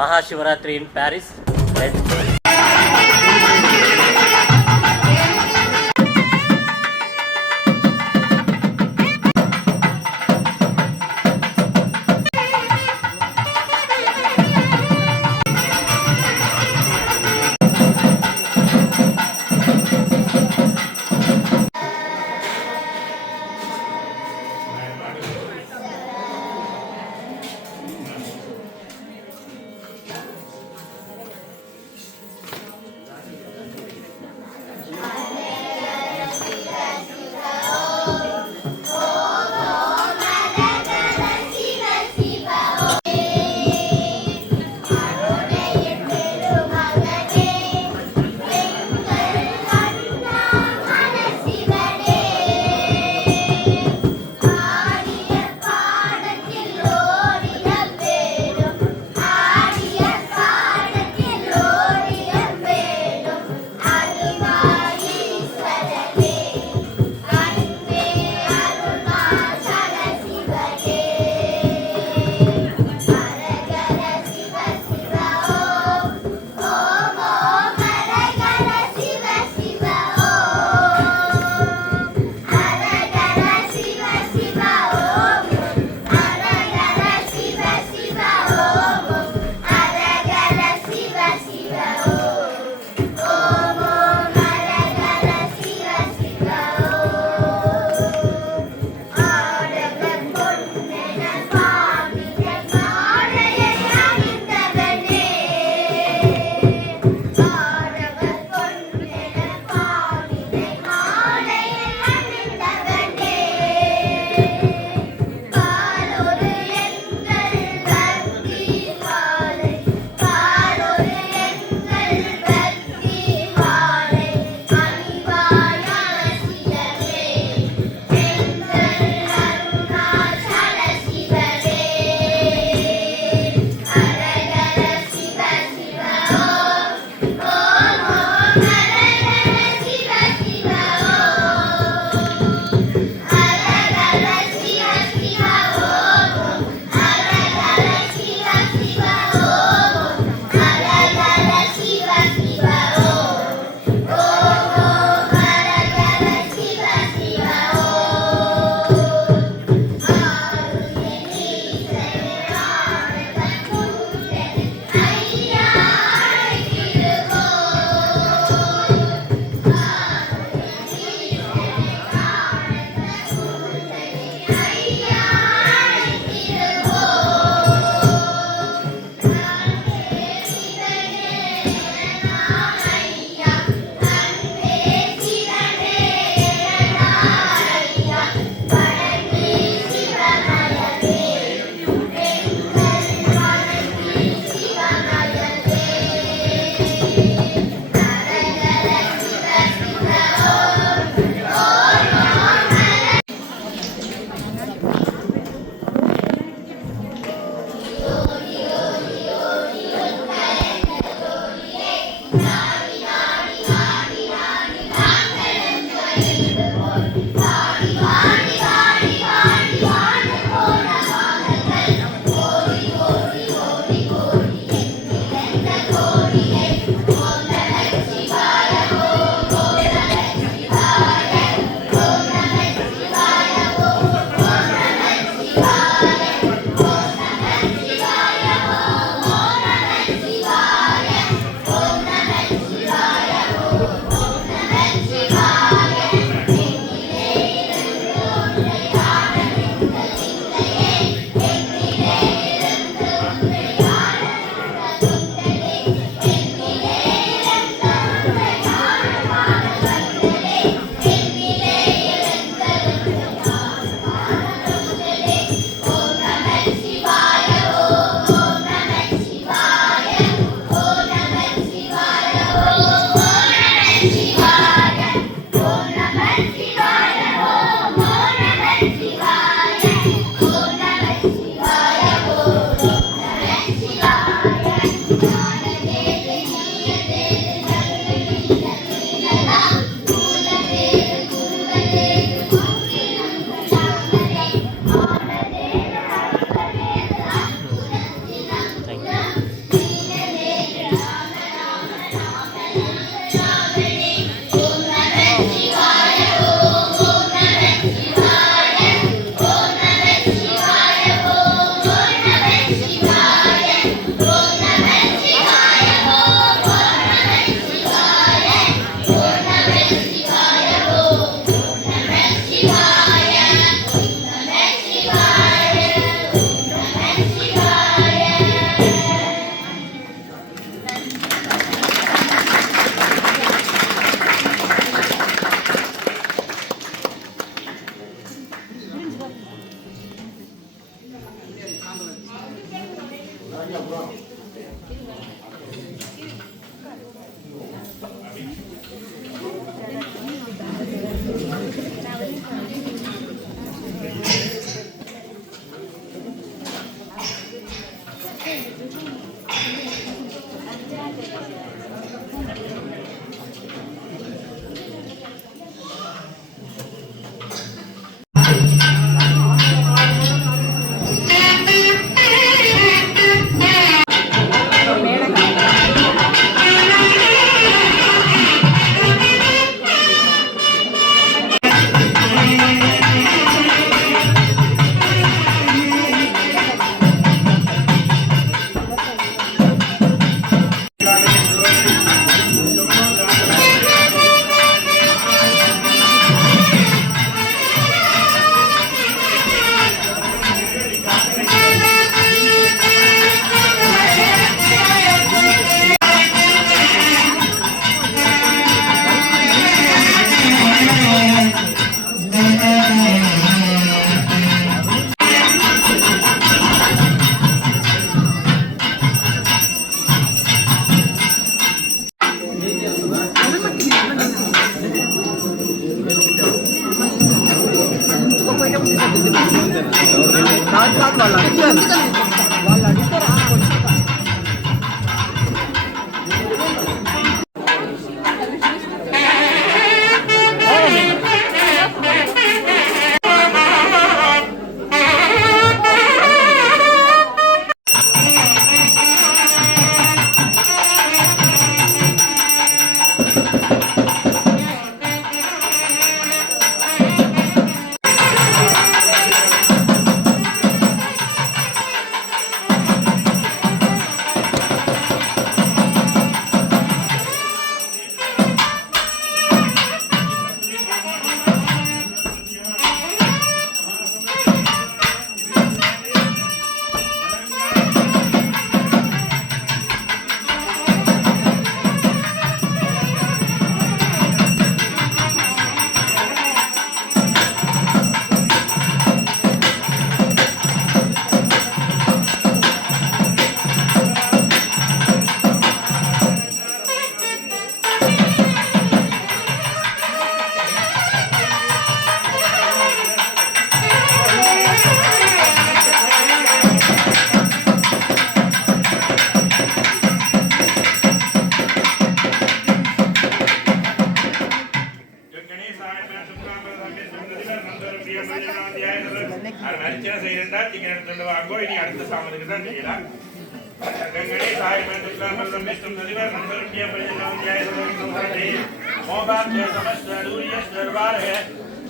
Mahashivratri in Paris.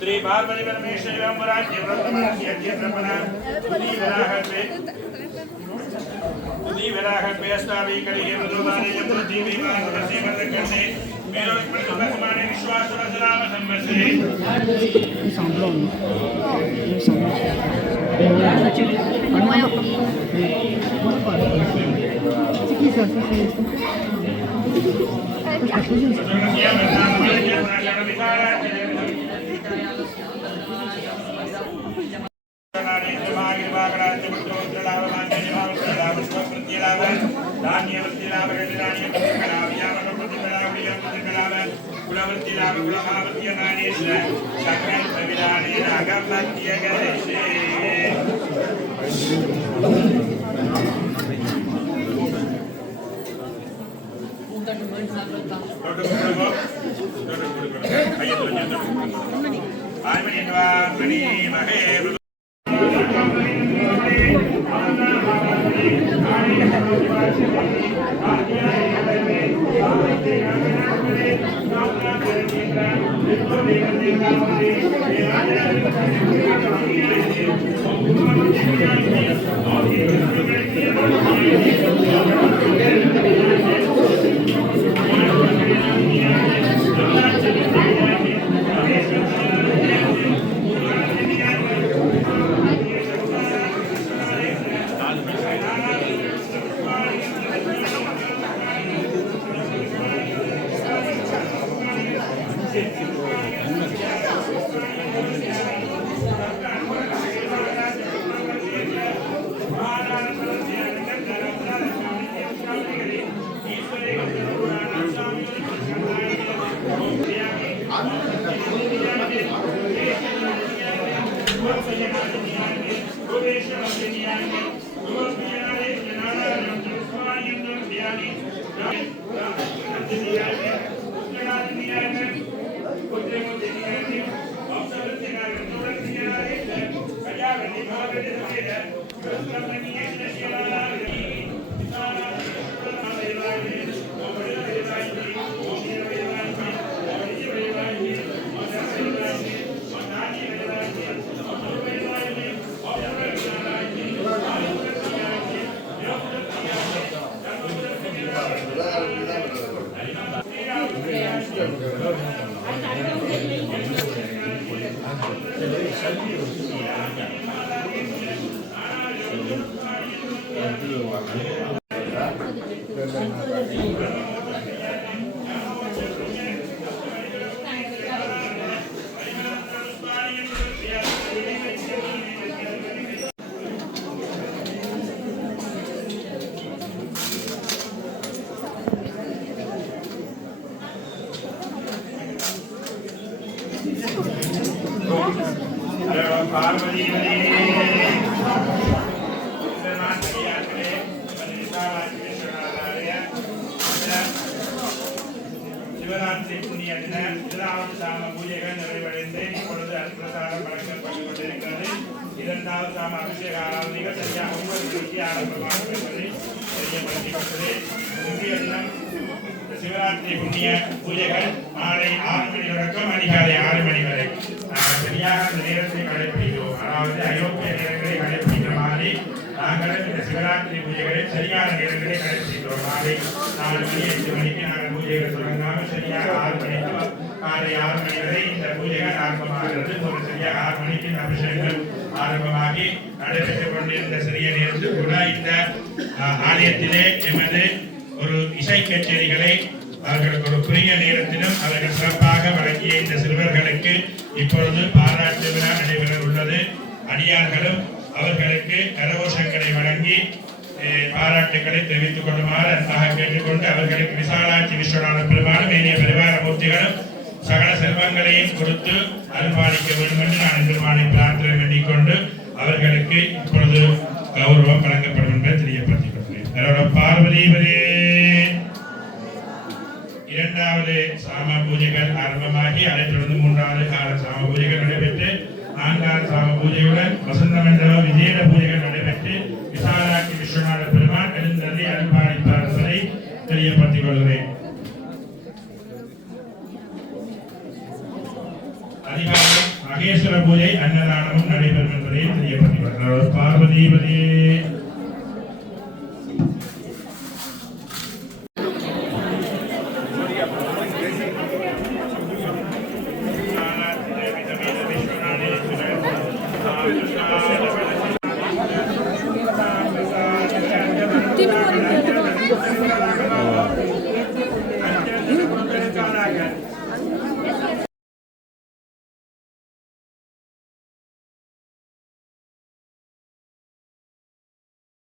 Shri Parvati परमेश्वर राज्य சிவராத்திரி புண்ணிய தின முதலாவது சாம பூஜைகள் நிறைவடைந்து இப்பொழுது அற்புதமாக வழங்கப்பட்டுக் கொண்டிருக்கிறது. இரண்டாவது சாம அபிஷேக ஆராதனைகள் சரியாக 9 மணிக்கு ஆரம்பமாக என்பதை தெரியப்படுத்திக்கொண்டது. இன்றைய தினம் சிவராத்திரி புண்ணிய பூஜைகள் மாலை 6 மணி தொடக்கம் அதிகாலை 6 மணி வரை சரியாக அந்த நேரத்தை கடைபிடிக்கிறோம். அதாவது அயோக்கிய நேரங்களை கடைபிடிக்கிற மாதிரி நாங்களும் இந்த சிவராத்திரி பூஜைகளை சரியான நேரங்களை கடைபிடிக்கிறோம். மாலை 4 மணி 5 மணிக்கு நாங்கள் பூஜைகளை தொடங்காமல் சரியாக 6 மணிக்கு காலை 6 மணி வரை இந்த பூஜைகள் ஆரம்பமாகிறது. ஒரு சரியாக 6 மணிக்கு இந்த அபிஷேகங்கள் ஆரம்பமாகி நடைபெற்றுக் கொண்டிருந்த சிறிய நேரத்தில் கூட இந்த ஆலயத்திலே எமது ஒரு இசை கச்சேரிகளை அவர்களுக்கு ஒரு குறுகிய நேரத்திலும் அவர்கள் சிறப்பாக வழங்கிய இந்த சிறுவர்களுக்கு இப்பொழுது பாராட்டு விழா நடைபெற உள்ளது. அடியார்களும் அவர்களுக்கு கரகோஷங்களை வழங்கி பாராட்டுகளை தெரிவித்துக் கொள்ளுமாறு அன்பாக கேட்டுக்கொண்டு அவர்களுக்கு விசாலாட்சி விஸ்வநாத பெருமானும் ஏனைய பரிவார மூர்த்திகளும் சகல செல்வங்களையும் கொடுத்து அருள்பாலிக்க வேண்டும் என்று நான் பெருமானை பிரார்த்தனை வேண்டிக் கொண்டு அவர்களுக்கு இப்பொழுது கௌரவம் வழங்கப்படும் என்பதை தெரியப்படுத்திக் கொள்கிறேன். பார்வதிபதி இரண்டாவது சாம பூஜைகள் ஆரம்பமாகி அதைத் தொடர்ந்து 3வது கால சாம பூஜைகள் நடைபெற்று 4வது சாம பூஜையுடன் வசந்த மண்டல விஜேட பூஜைகள் நடைபெற்று விசாலாட்சி விஸ்வநாத பெருமான் எழுந்தருளி அருள்பாலிப்பார் என்பதை தெரியப்படுத்திக் கொள்கிறேன். அதிகாலை மகேஸ்வர பூஜை அன்னதானமும் நடைபெறும் என்பதை தெரியப்படுத்திக் கொள்கிறார். பார்வதிபதி Thank you.